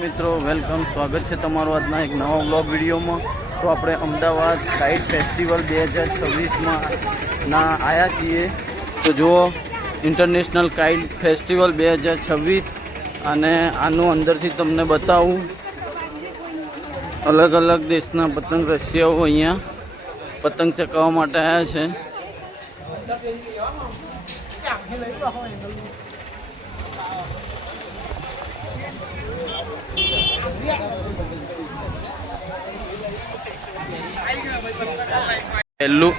મિત્રો વેલકમ, સ્વાગત છે તમારું આજના એક નવા વ્લોગ વિડીયોમાં। તો આપણે અમદાવાદ કાઇટ ફેસ્ટિવલ 2026માં આવ્યા છીએ। તો જુઓ, ઇન્ટરનેશનલ કાઇટ ફેસ્ટિવલ 2026 અને આનું અંદરથી તમને બતાવું। અલગ અલગ દેશના પતંગ રસિયાઓ અહીંયા પતંગ ચકાવવા માટે આવ્યા છે। પહેલું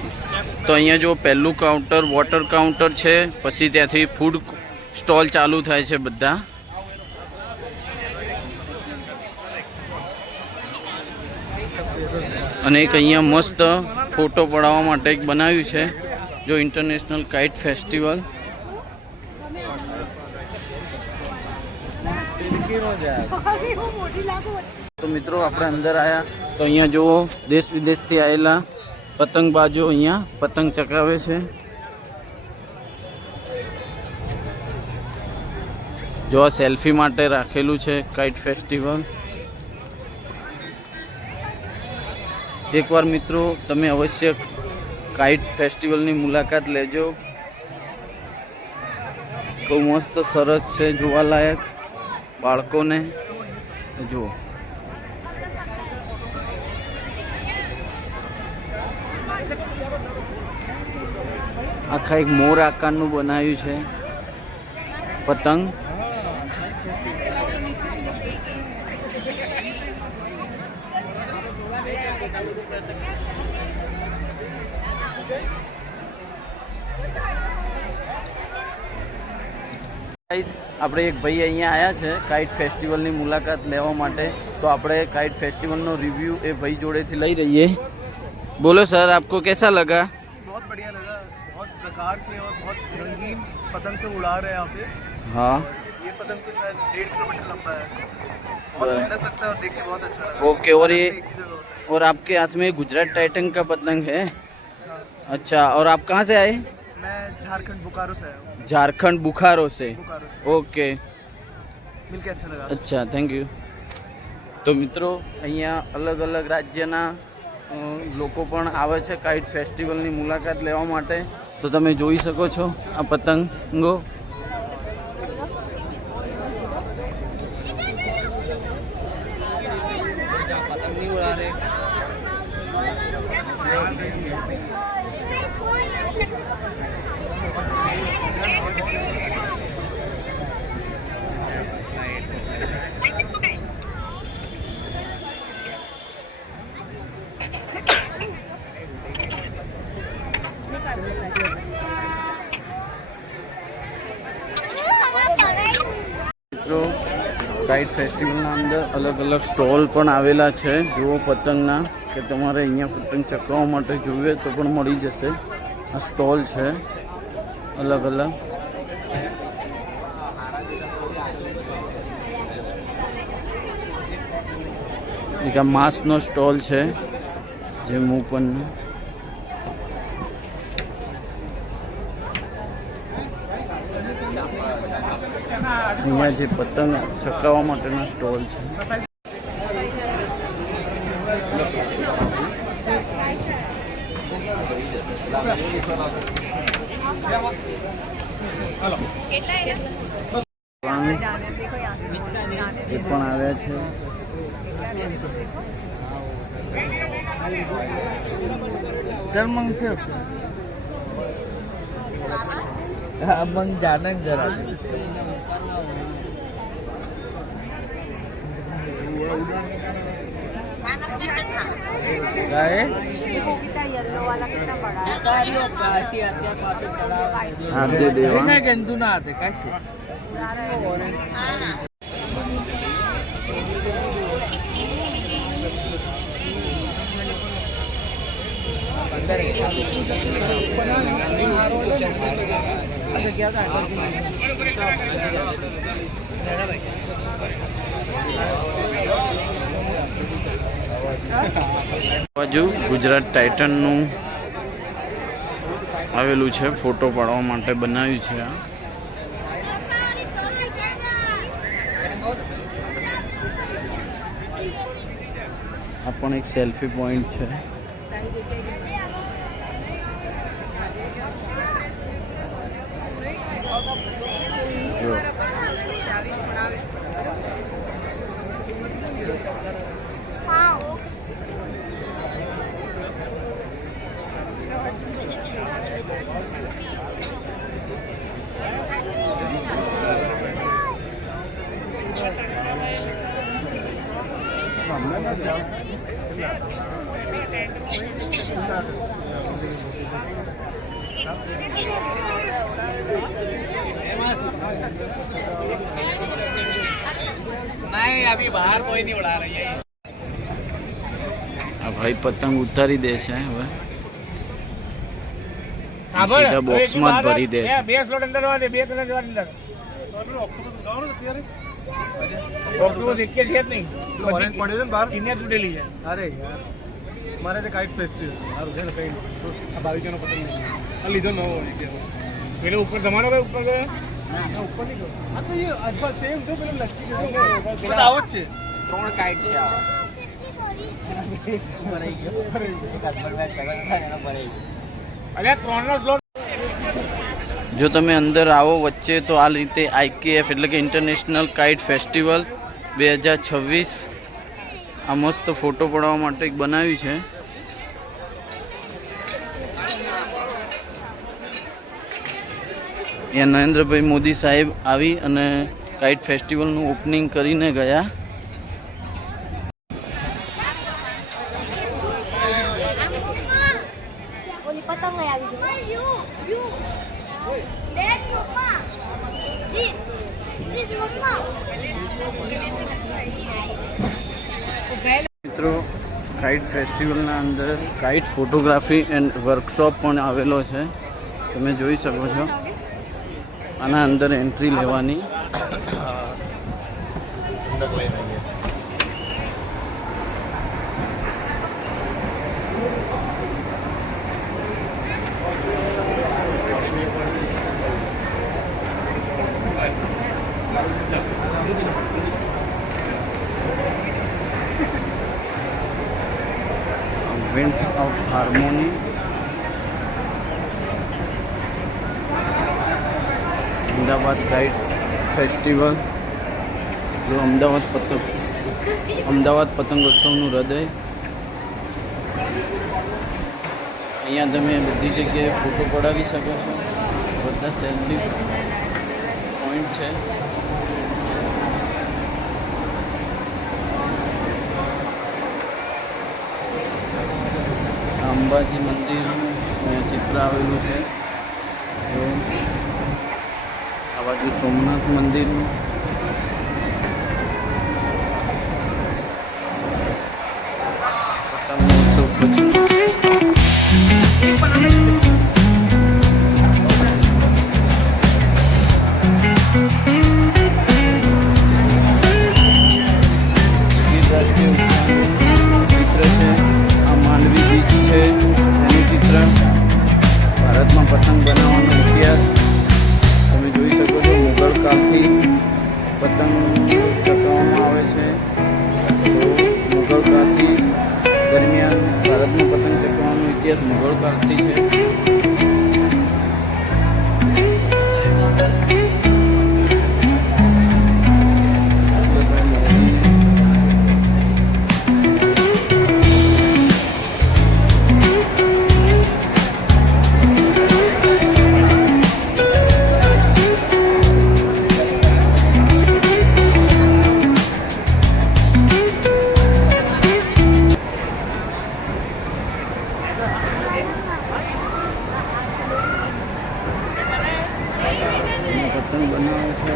તો અહીંયા જો પહેલું કાઉન્ટર વોટર કાઉન્ટર છે, પછી ત્યાંથી ફૂડ સ્ટોલ ચાલુ થાય છે બધા। અને એક અહીંયા મસ્ત ફોટો પડાવવા માટે એક બનાવ્યું છે, જો ઇન્ટરનેશનલ કાઇટ ફેસ્ટિવલ। તો મિત્રો આપણે અંદર આવ્યા તો અહીંયા જુઓ, દેશ વિદેશથી આવેલા પતંગબાજો અહીંયા પતંગ ચગાવે છે। જો આ સેલ્ફી માટે રાખેલું છે કાઇટ ફેસ્ટિવલ। એકવાર મિત્રો તમે અવશ્ય કાઇટ ફેસ્ટિવલની મુલાકાત લેજો। બહુ મસ્ત સરસ છે, જોવાલાયક બાળકોને। જુઓ, આખા એક મોર આકારનું બનાવ્યું છે પતંગ। આપણે એક ભાઈ અહીંયા આવ્યા છે કાઇટ ફેસ્ટિવલની મુલાકાત લેવા માટે, તો આપણે કાઇટ ફેસ્ટિવલનો રિવ્યू એ ભાઈ જોડેથી લઈ રહીએ। બોલો सर, आपको कैसा लगा? बहुत बढ़िया लगा, बहुत प्रकार के और बहुत रंगीन पतंग से उड़ा रहे हैं यहाँ पे। हाँ, ये पतंग तो शायद 1.5 किलोमीटर लंबा है, बहुत मेहनत लगता है और देख के बहुत अच्छा लगा। ओके, और आपके हाथ में गुजरात टाइटन का पतंग है? अच्छा, और आप कहाँ से आए? मैं झारखंड बोकारो से आया हूँ। झारखंड बुखारो से। ओके, मिलके अच्छा लगा। अच्छा, थैंक यू। तो मित्रों, અહીંયા અલગ અલગ રાજ્યના લોકો પણ આવે છે કાઇટ ફેસ્ટિવલની મુલાકાત લેવા માટે। તો તમે જોઈ શકો છો આ પતંગો। મિત્રો કાઇટ ફેસ્ટિવલના અંદર અલગ અલગ સ્ટોલ પણ આવેલા છે, જુઓ પતંગના, કે તમારે અહીંયા પતંગ ચકાવવા માટે જોઈએ તો પણ મળી જશે। આ સ્ટોલ છે અલગ અલગ। એક આ માંસનો સ્ટોલ છે, જે મૂપનનો। અહીંયા જે પતંગ ચકાવવા માટેના સ્ટોલ છે। એ પણ આવ્યા છે। जर्मन थे मग जाना जरा आप जे देवा गेंदू ना आते कैसे बाजू गुजरात टाइटनનું આવેલું છે, ફોટો પાડવા માટે બનાવ્યું છે આ। પણ એક સેલ્ફી પોઈન્ટ છે. જો नहीं अभी बाहर कोई नहीं उड़ा रही है. આ ભાઈ પતંગ ઉતારી દે છે હવે સીધા બોક્સમાં જ ભરી દે છે. બે સ્લોટ અંદર વાળે બે કલર વાળે અંદર ઓક્ટોબસ એક કે છે જ નહીં ઓરેન્જ પડ્યો છે ને બહાર ઇન્ડિયા તૂટેલી છે. અરે યાર મારે તો કાઈટ ફેસ્ટિવલ સારું છે ને કઈ આ 22 નો પતંગ આ લીધો નવો પેલો ઉપર જમાનો ભાઈ ઉપર ગયો ઉપર નહીં આ તો એ અજબા સેમ તો પેલો લટકી ગયો બસ આવો જ છે. 3 કાઈટ છે આ ભરાઈ ગયો એક હાથમાં મેચ ચગાવ્યો એનો ભરાઈ ગયો. અરે 3 નો સ્લોટ. જો તમે અંદર આવો વચ્ચે તો આ રીતે IKF એટલે કે ઇન્ટરનેશનલ કાઇટ ફેસ્ટિવલ 2026 આ મસ્ત ફોટો પડાવવા માટે એક બનાવ્યું છે. અહીંયા નરેન્દ્રભાઈ મોદી સાહેબ આવી અને કાઇટ ફેસ્ટિવલનું ઓપનિંગ કરીને ગયા. પતંગ આવી ગયો. મિત્રો કાઇટ ફેસ્ટિવલના અંદર કાઇટ ફોટોગ્રાફી એન્ડ વર્કશોપ પણ આવેલો છે. તમે જોઈ શકો છો. આના અંદર એન્ટ્રી લેવાની. Winds of Harmony. Ahmedabad kite festival. જો અમદાવાદ પતંગોત્સવનું હૃદય. અહીંયા તમે બધી જગ્યાએ ફોટો પડાવી શકો છો. બધા સેલ્ફી પોઈન્ટ છે. અંબાજી મંદિરનું ચિત્ર આવેલું છે. જો આ બાજુ સોમનાથ મંદિરનું. પતંગ મહોત્સવ પછી ભારતમાં પતંગ બનાવવાનો ઇતિહાસ તમે જોઈ શકો છો. મુગલ કાળથી પતંગ ચકાવવામાં આવે છે. તો મુગલ કાળથી દરમિયાન ભારતમાં પતંગ ચકાવવાનો ઇતિહાસ મુગલ કાળથી છે. પતંગ બનાવે છે.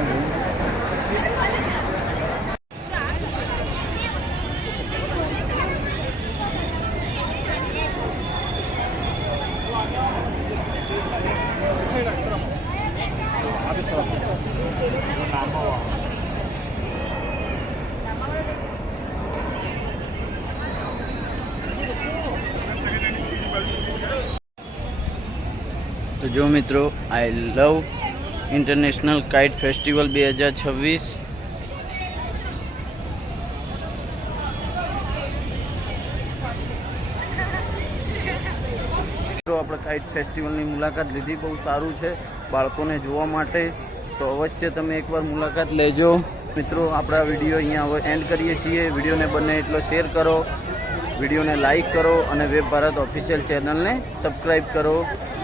તો જો મિત્રો, આઈ લવ ઇન્ટરનેશનલ કાઇટ ફેસ્ટિવલ 2026 આપણે કાઇટ ફેસ્ટિવલની મુલાકાત લીધી, બહુ સારું છે બાળકોને જોવા માટે, તો અવશ્ય તમે એકવાર મુલાકાત લેજો. મિત્રો આપણે આ વિડીયો અહીંયા હવે એન્ડ કરીએ છીએ. વિડીયોને બને એટલો શેર કરો, વિડીયોને લાઈક કરો અને વેબ ભારત ઓફિશિયલ ચેનલને સબસ્ક્રાઈબ કરો.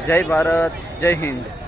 જય ભારત, જય હિન્દ.